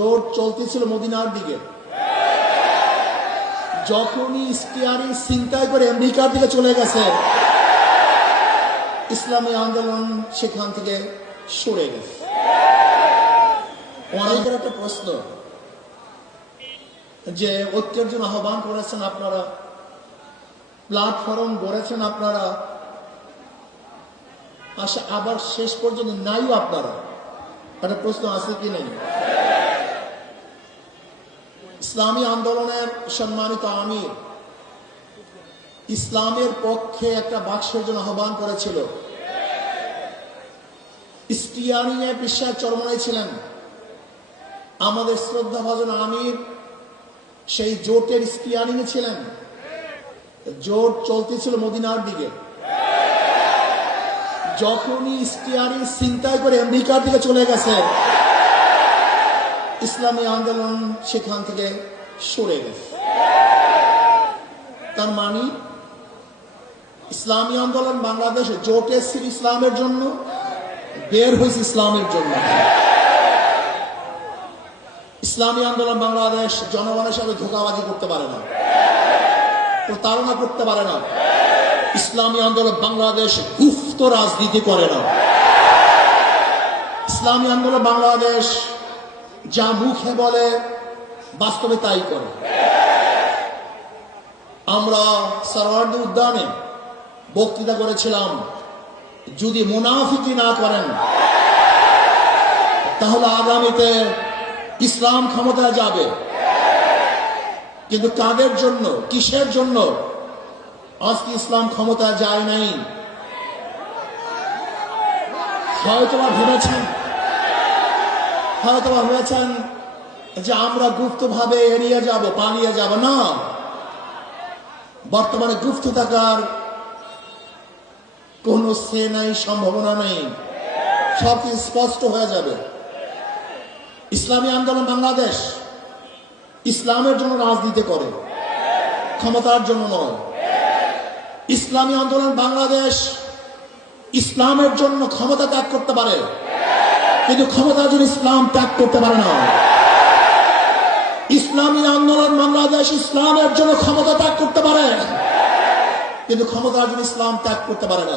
Road চলতেছিল মদিনার দিকে, যখনই স্টিয়ারিং ছিনতাই করে আমেরিকার দিকে চলে গেছে, ইসলামী আন্দোলন সেখান থেকে সরে গেছে। অনেকের একটা প্রশ্ন যে ঐক্যের জন্য আহ্বান করেছেন আপনারা, প্ল্যাটফর্ম গড়েছেন আপনারা, আবার শেষ পর্যন্ত নাইও আপনারা, একটা প্রশ্ন আছে কি নেই? ইসলামী আন্দোলনের সম্মানিত আমির ইসলামের পক্ষে একটা বাক্সের জন্য আহ্বান করেছিল। স্টিয়ারিং এ বিশ্বাস চরমনে ছিলেন আমাদের শ্রদ্ধাভাজন আমির, সেই জোটের স্টিয়ারিং এ ছিলেন। জোট চলতেছিল মদিনার দিকে, যখনই স্টিয়ারিং ছিনতাই করে আমেরিকার দিকে চলে গেছে, ইসলামী আন্দোলন সেখান থেকে সরে গেছে। তার মানে ইসলামী আন্দোলন বাংলাদেশ জোট এসেছিল ইসলামের জন্য, বের হয়েছে ইসলামের জন্য। ইসলামী আন্দোলন বাংলাদেশ জনগণের সাথে ধোঁকাবাজি করতে পারে না, প্রতারণা করতে পারে না। ইসলামী আন্দোলন বাংলাদেশ গুপ্ত রাজনীতি করে না। ইসলামী আন্দোলন বাংলাদেশ যা মুখে বলে বাস্তবে তাই করে। আমরা সরওয়ার্দী উদ্যানে বক্তৃতা করেছিলাম, যদি মুনাফিকি না করেন তাহলে আগামীতে ইসলাম ক্ষমতায় যাবে। কিন্তু কাদের জন্য, কিসের জন্য আজকে ইসলাম ক্ষমতায় যায় নাই? হয়তোবা ভেবেছেন যে আমরা গুপ্তভাবে এড়িয়ে যাব, পালিয়ে যাব। না, বর্তমানে গুপ্ত থাকার কোন সে নাই, সম্ভাবনা নেই, সবকিছু স্পষ্ট হয়ে যাবে। ইসলামী আন্দোলন বাংলাদেশ ইসলামের জন্য রাজনীতি করে, ক্ষমতার জন্য নয়। ইসলামী আন্দোলন বাংলাদেশ ইসলামের জন্য ক্ষমতা ত্যাগ করতে পারে, কিন্তু ক্ষমতার জন্য ইসলাম ত্যাগ করতে পারে না। ইসলামী আন্দোলন বাংলাদেশ ইসলামের জন্য ক্ষমতা ত্যাগ করতে পারে, কিন্তু ক্ষমতার জন্য ইসলাম ত্যাগ করতে পারে না।